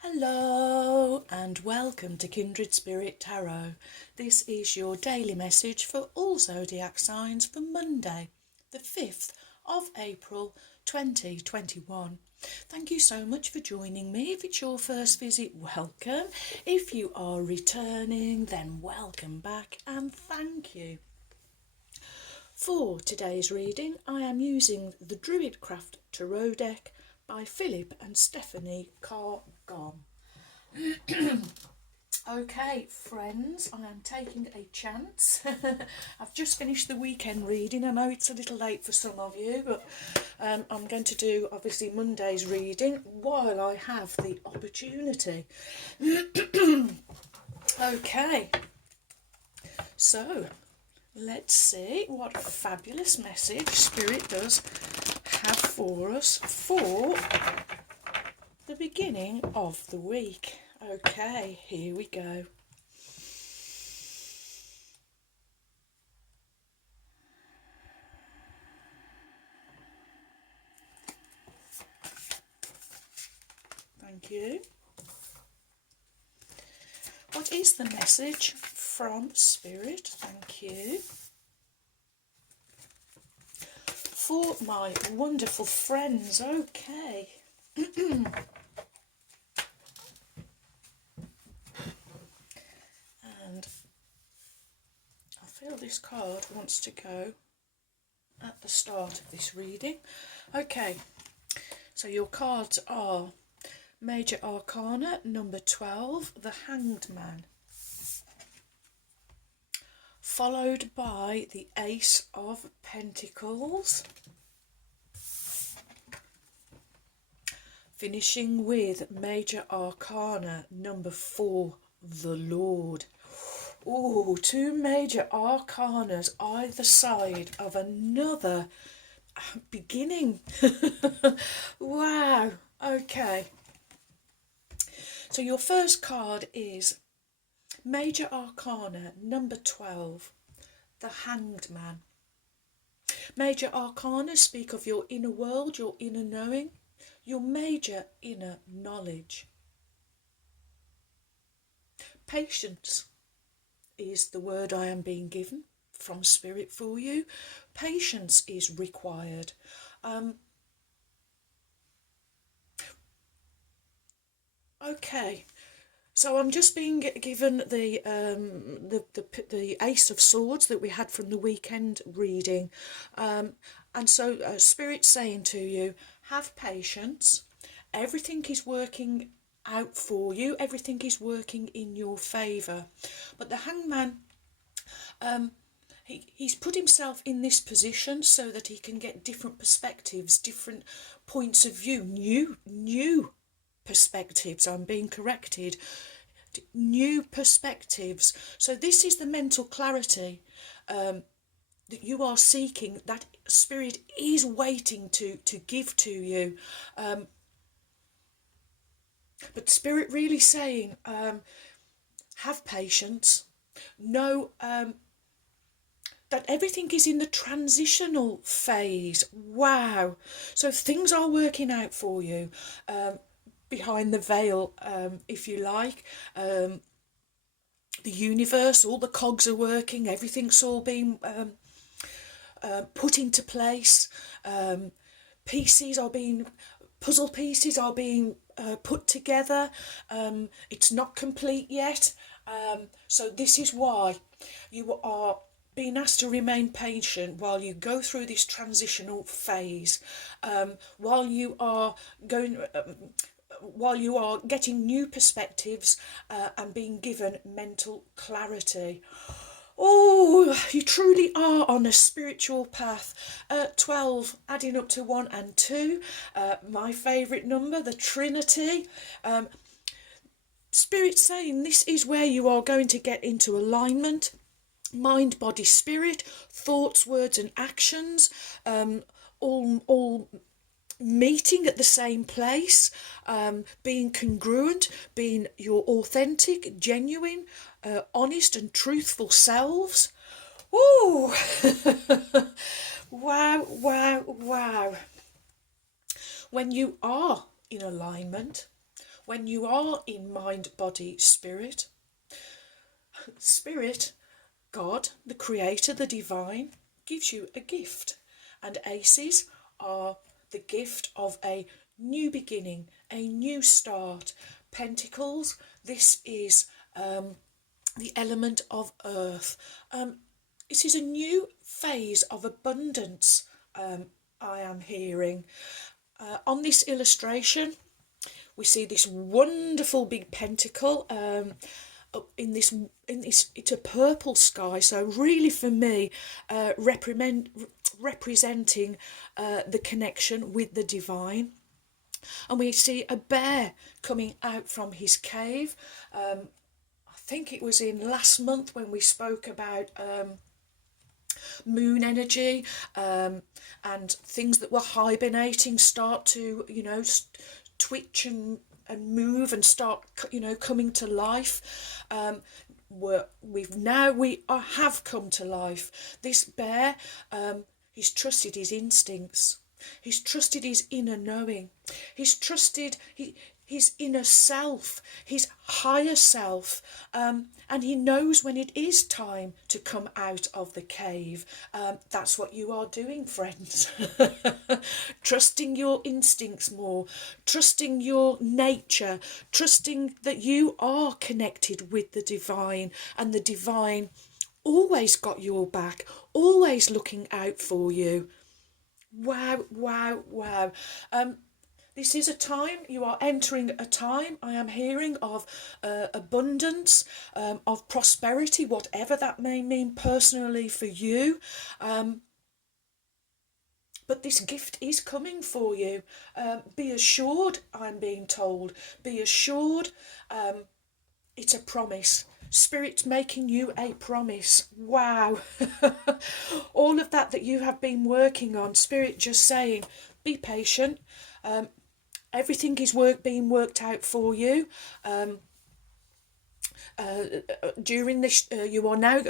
Hello and welcome to Kindred Spirit Tarot. This is your daily message for all zodiac signs for Monday, the 5th of April 2021. Thank you so much for joining me. If it's your first visit, welcome. If you are returning, then welcome back and thank you. For today's reading, I am using the Druidcraft Tarot deck by Philip and Stephanie Carr-Gom. Okay, friends, I am taking a chance. I've just finished the weekend reading. I know it's a little late for some of you, but I'm going to do, obviously, Monday's reading while I have the opportunity. Okay, so let's see what fabulous message Spirit does have for us for the beginning of the week. Okay, here we go. Thank you. What is the message from Spirit? Thank you. For my wonderful friends, okay. And I feel this card wants to go at the start of this reading. Okay, so your cards are Major Arcana number 12, the Hanged Man, followed by the Ace of Pentacles, finishing with Major Arcana number 4, the Lord. Oh, two Major Arcanas either side of another beginning. Wow, okay. So your first card is Major Arcana number 12, the Hanged Man. Major Arcana speak of your inner world, your inner knowing, your major inner knowledge. Patience is the word I am being given from Spirit for you. Patience is required. Okay, so I'm just being given the Ace of Swords that we had from the weekend reading, and so Spirit's saying to you, have patience. Everything is working out for you. Everything is working in your favour. But the Hangman, he's put himself in this position so that he can get different perspectives, different points of view, new perspectives. I'm being corrected. New perspectives. So this is the mental clarity that you are seeking, that Spirit is waiting to give to you. But Spirit really saying, have patience. Know that everything is in the transitional phase. Wow. So things are working out for you. Behind the veil, if you like. The universe, all the cogs are working, everything's all being put into place. Puzzle pieces are being put together. It's not complete yet. So this is why you are being asked to remain patient while you go through this transitional phase, while you are getting new perspectives and being given mental clarity. Oh, you truly are on a spiritual path. 12, adding up to 1 and 2, my favourite number, the Trinity. Spirit saying this is where you are going to get into alignment. Mind, body, spirit, thoughts, words and actions, all meeting at the same place, being congruent, being your authentic, genuine, honest and truthful selves. Ooh. Wow, wow, wow. When you are in alignment, when you are in mind, body, spirit, spirit, God, the creator, the divine, gives you a gift. And aces are the gift of a new beginning, a new start. Pentacles, this is the element of earth. This is a new phase of abundance, I am hearing. On this illustration, we see this wonderful big pentacle in this it's a purple sky, so really for me representing the connection with the divine. And we see a bear coming out from his cave. I think it was in last month when we spoke about moon energy, and things that were hibernating start to, twitch and move and start, coming to life. We have come to life. This bear, he's trusted his instincts. He's trusted his inner knowing. He's trusted his inner self, his higher self, and he knows when it is time to come out of the cave. That's what you are doing, friends. Trusting your instincts more, trusting your nature, trusting that you are connected with the divine, and the divine always got your back, always looking out for you. Wow, wow, wow. This is a time, you are entering a time, I am hearing, of abundance, of prosperity, whatever that may mean personally for you. But this gift is coming for you. Be assured, I'm being told. Be assured, it's a promise. Spirit's making you a promise. Wow. All of that you have been working on, Spirit just saying, be patient. Everything is being worked out for you. During this, you are now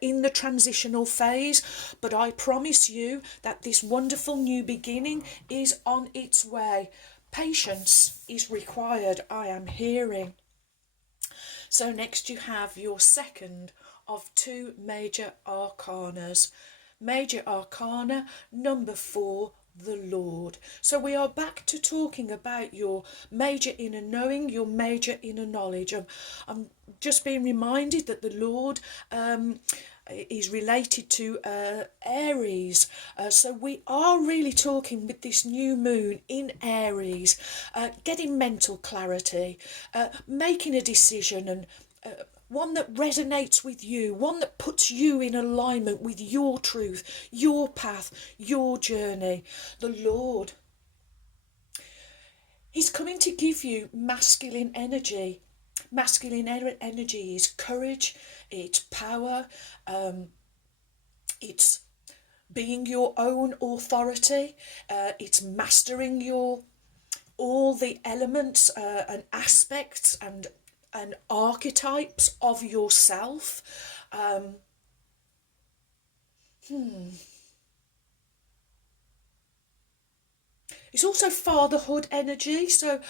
in the transitional phase, but I promise you that this wonderful new beginning is on its way. Patience is required, I am hearing. So next you have your second of two major arcanas. Major arcana number 4, the Lord. So we are back to talking about your major inner knowing, your major inner knowledge. I'm just being reminded that the Lord is related to Aries. So we are really talking with this new moon in Aries, getting mental clarity, making a decision, and one that resonates with you, one that puts you in alignment with your truth, your path, your journey. The Lord, he's coming to give you masculine energy. Masculine energy is courage, it's power, it's being your own authority, it's mastering all the elements and aspects and archetypes of yourself. It's also fatherhood energy. So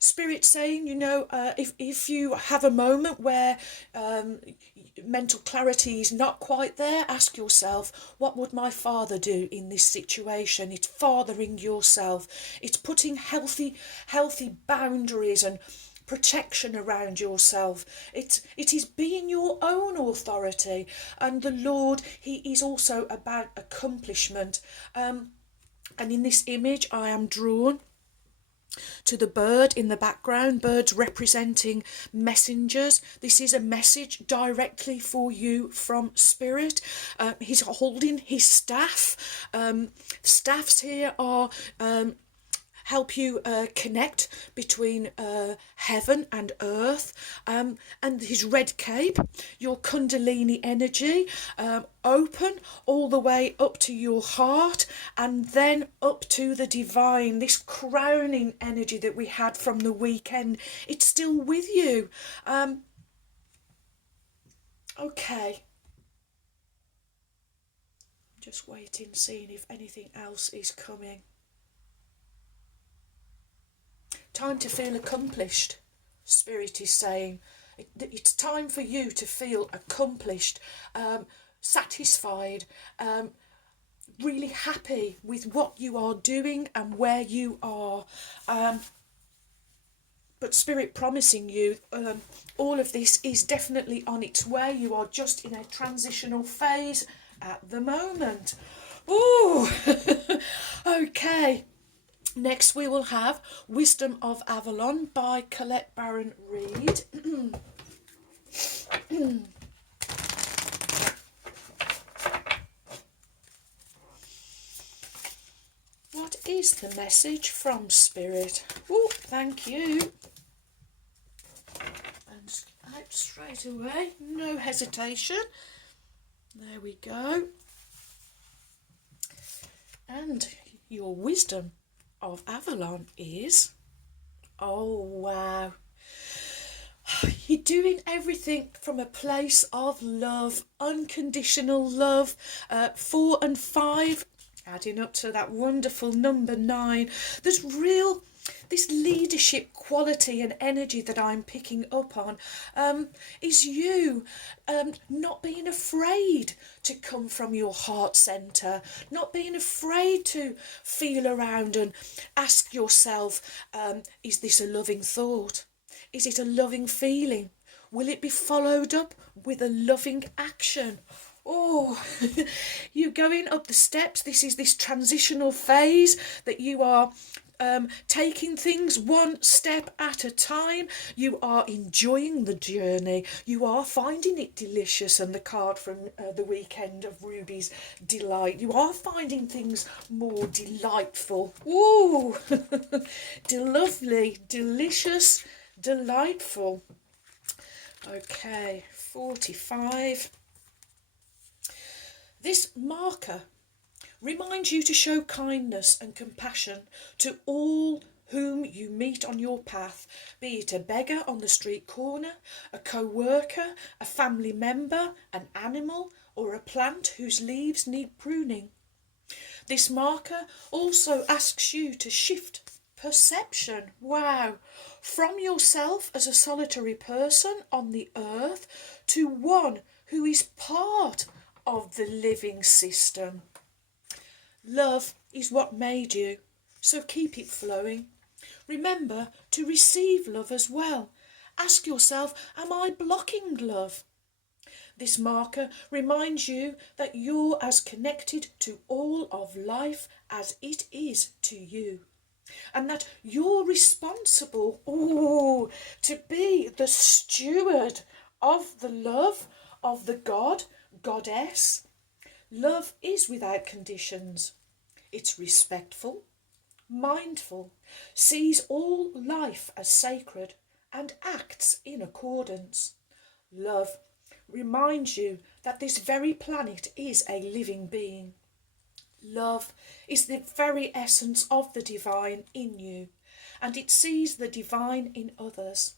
Spirit saying, if you have a moment where mental clarity is not quite there, ask yourself, what would my father do in this situation? It's fathering yourself. It's putting healthy boundaries and protection around yourself. It is being your own authority. And the Lord, he is also about accomplishment. And in this image I am drawn to the bird in the background, birds representing messengers. This is a message directly for you from Spirit. He's holding his staff. Staffs here are help you connect between heaven and earth, and his red cape, your kundalini energy, open all the way up to your heart and then up to the divine. This crowning energy that we had from the weekend, it's still with you. Okay, just waiting, seeing if anything else is coming. time to feel accomplished. Spirit is saying it's time for you to feel accomplished, satisfied, really happy with what you are doing and where you are. But Spirit promising you all of this is definitely on its way. You are just in a transitional phase at the moment. Ooh, okay. Next we will have Wisdom of Avalon by Colette Baron Reid. What is the message from Spirit? Oh, thank you. And out straight away, no hesitation. There we go. And your Wisdom of Avalon is, oh wow, you're doing everything from a place of love, unconditional love. 4 and 5, adding up to that wonderful number 9. There's this leadership quality and energy that I'm picking up on is you not being afraid to come from your heart centre, not being afraid to feel around and ask yourself, is this a loving thought? Is it a loving feeling? Will it be followed up with a loving action? Oh, you're going up the steps. This is this transitional phase that you are taking things one step at a time. You are enjoying the journey. You are finding it delicious. And the card from the weekend of Ruby's Delight. You are finding things more delightful. Ooh, lovely, delicious, delightful. Okay, 45. This marker reminds you to show kindness and compassion to all whom you meet on your path, be it a beggar on the street corner, a co-worker, a family member, an animal, or a plant whose leaves need pruning. This marker also asks you to shift perception, wow, from yourself as a solitary person on the earth to one who is part of the living system. Love is what made you, so keep it flowing. Remember to receive love as well. Ask yourself, am I blocking love? This marker reminds you that you're as connected to all of life as it is to you, and that you're responsible to be the steward of the love of the goddess. Love is without conditions. It's respectful, mindful, sees all life as sacred, and acts in accordance. Love reminds you that this very planet is a living being. Love is the very essence of the divine in you, and it sees the divine in others.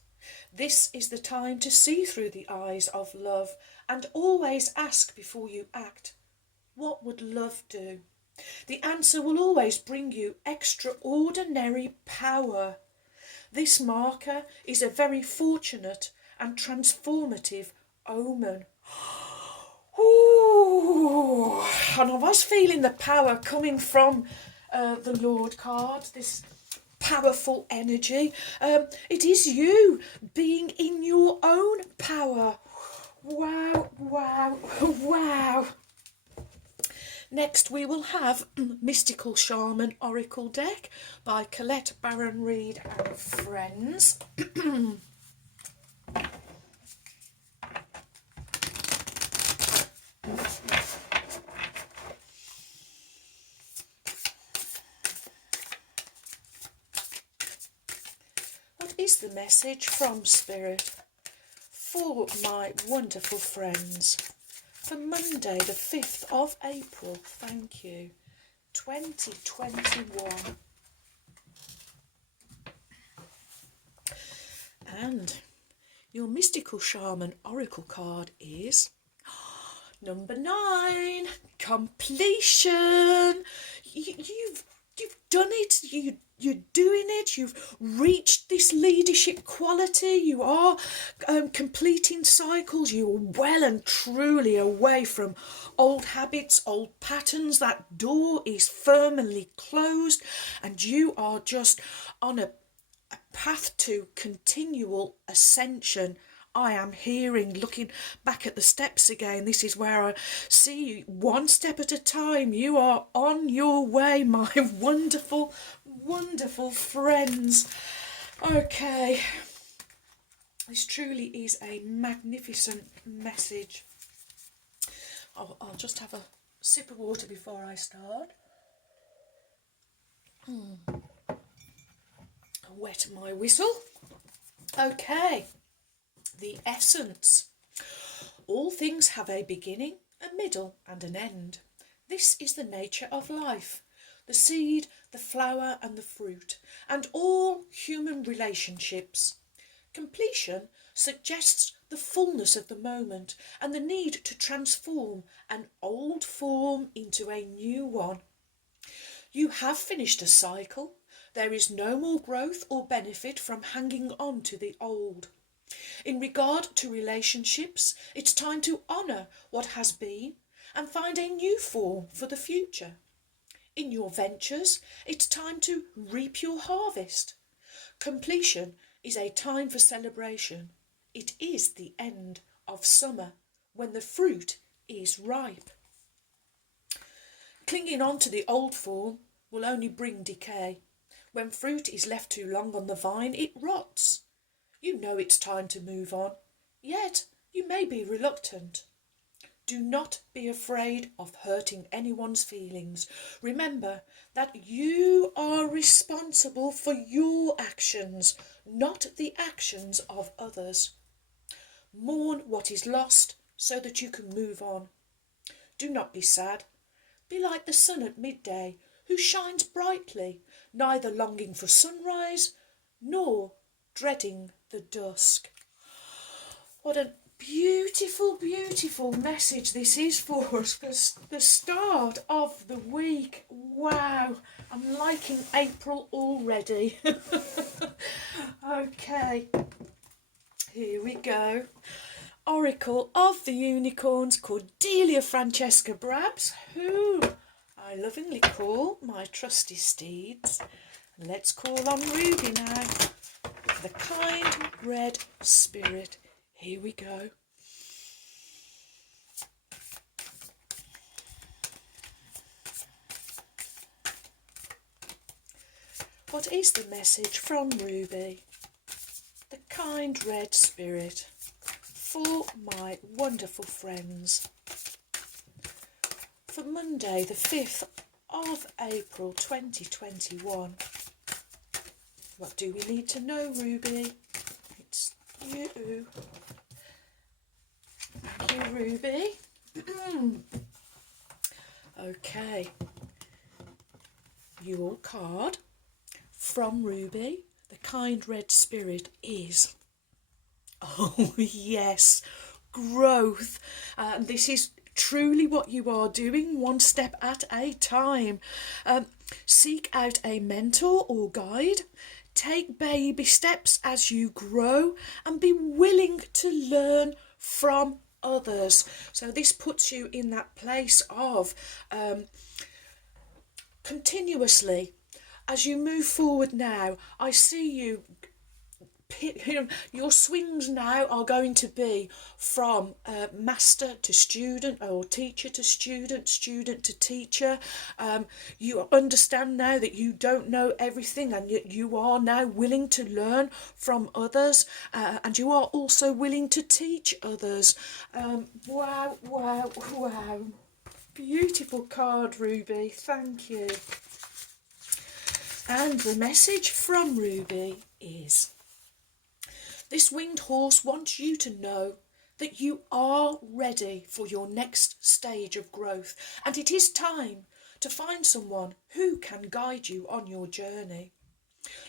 This is the time to see through the eyes of love and always ask before you act. What would love do? The answer will always bring you extraordinary power. This marker is a very fortunate and transformative omen. Ooh, and I was feeling the power coming from the Lord card, this powerful energy. It is you being in your own power. Wow, wow, wow. Next we will have Mystical Shaman Oracle Deck by Colette Baron Reid and Friends. What is the message from Spirit for my wonderful friends for Monday the 5th of April, thank you, 2021. And your Mystical Shaman Oracle card is number 9, completion. You've done it. You're doing it. You've reached this leadership quality. You are completing cycles. You are well and truly away from old habits, old patterns. That door is firmly closed, and you are just on a path to continual ascension. I am hearing, looking back at the steps again, this is where I see you one step at a time. You are on your way, my wonderful, wonderful friends. Okay, this truly is a magnificent message. I'll just have a sip of water before I start. Wet my whistle. Okay. The essence. All things have a beginning, a middle and an end. This is the nature of life, the seed, the flower and the fruit, and all human relationships. Completion suggests the fullness of the moment and the need to transform an old form into a new one. You have finished a cycle. There is no more growth or benefit from hanging on to the old. In regard to relationships, it's time to honour what has been and find a new form for the future. In your ventures, it's time to reap your harvest. Completion is a time for celebration. It is the end of summer, when the fruit is ripe. Clinging on to the old form will only bring decay. When fruit is left too long on the vine, it rots. You know it's time to move on, yet you may be reluctant. Do not be afraid of hurting anyone's feelings. Remember that you are responsible for your actions, not the actions of others. Mourn what is lost so that you can move on. Do not be sad. Be like the sun at midday, who shines brightly, neither longing for sunrise nor dreading the dusk. What a beautiful, beautiful message this is for us for the start of the week. Wow, I'm liking April already. Okay, here we go. Oracle of the Unicorns, Cordelia Francesca Brabs, who I lovingly call my trusty steeds. Let's call on Ruby now. The kind red spirit. Here we go. What is the message from Ruby? The kind red spirit for my wonderful friends. For Monday, the 5th of April 2021. What do we need to know, Ruby? It's you. Thank you, Ruby. Okay. Your card from Ruby, the kind red spirit, is, oh yes, growth. This is truly what you are doing, one step at a time. Seek out a mentor or guide. Take baby steps as you grow and be willing to learn from others. So this puts you in that place of continuously, as you move forward now, I see you, your swings now are going to be from master to student, or teacher to student, student to teacher. You understand now that you don't know everything, and you are now willing to learn from others, and you are also willing to teach others. Wow, wow, wow. Beautiful card, Ruby. Thank you. And the message from Ruby is, this winged horse wants you to know that you are ready for your next stage of growth, and it is time to find someone who can guide you on your journey.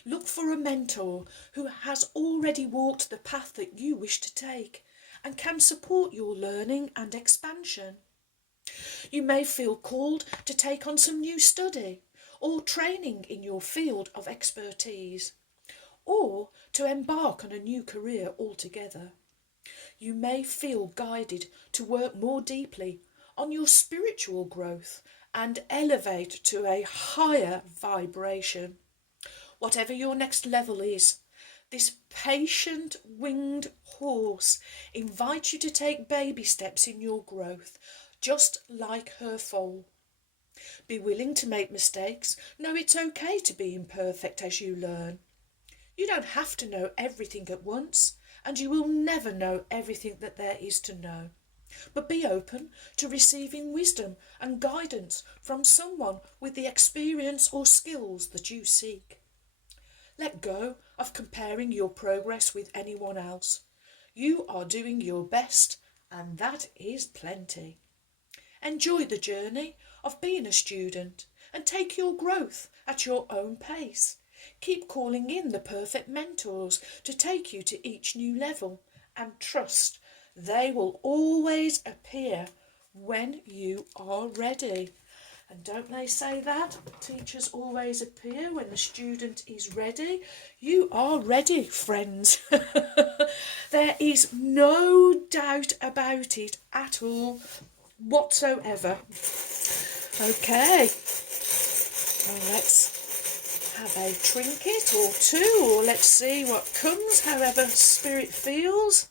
Look for a mentor who has already walked the path that you wish to take and can support your learning and expansion. You may feel called to take on some new study, or training in your field of expertise, or to embark on a new career altogether. You may feel guided to work more deeply on your spiritual growth and elevate to a higher vibration. Whatever your next level is, this patient winged horse invites you to take baby steps in your growth, just like her foal. Be willing to make mistakes. Know it's okay to be imperfect as you learn. You don't have to know everything at once, and you will never know everything that there is to know. But be open to receiving wisdom and guidance from someone with the experience or skills that you seek. Let go of comparing your progress with anyone else. You are doing your best, and that is plenty. Enjoy the journey of being a student and take your growth at your own pace. Keep calling in the perfect mentors to take you to each new level, and trust they will always appear when you are ready. And don't they say that? Teachers always appear when the student is ready. You are ready, friends. There is no doubt about it at all whatsoever. Okay, well, let's have a trinket or two, or let's see what comes, however Spirit feels.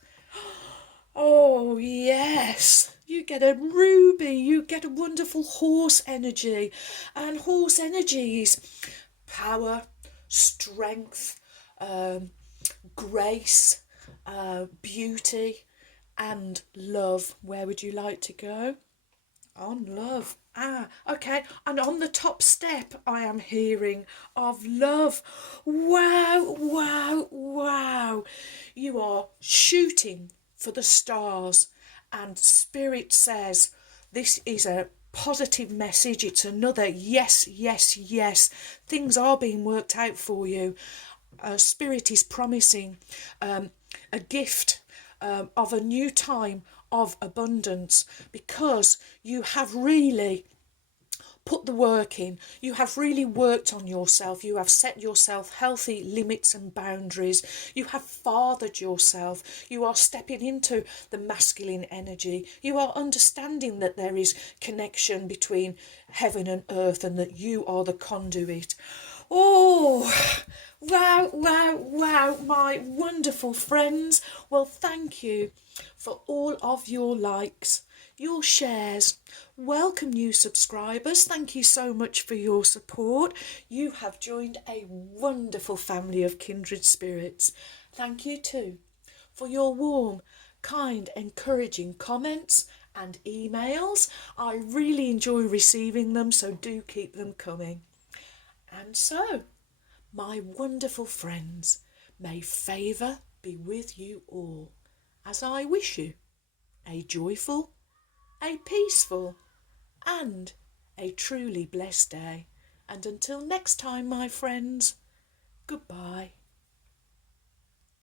Oh, yes. You get a ruby, you get a wonderful horse energy. And horse energy is power, strength, grace, beauty, and love. Where would you like to go? On love. Okay. And on the top step, I am hearing of love. Wow, wow, wow. You are shooting for the stars, and Spirit says this is a positive message. It's another yes, yes, yes. Things are being worked out for you. Spirit is promising a gift of a new time of abundance, because you have really put the work in. You have really worked on yourself. You have set yourself healthy limits and boundaries. You have fathered yourself. You are stepping into the masculine energy. You are understanding that there is connection between heaven and earth, and that you are the conduit. Oh, wow, wow, wow, my wonderful friends. Well, thank you for all of your likes, your shares. Welcome new subscribers. Thank you so much for your support. You have joined a wonderful family of kindred spirits. Thank you too for your warm, kind, encouraging comments and emails. I really enjoy receiving them, so do keep them coming. And so, my wonderful friends, may favour be with you all, as I wish you a joyful, a peaceful, and a truly blessed day. And until next time, my friends, goodbye.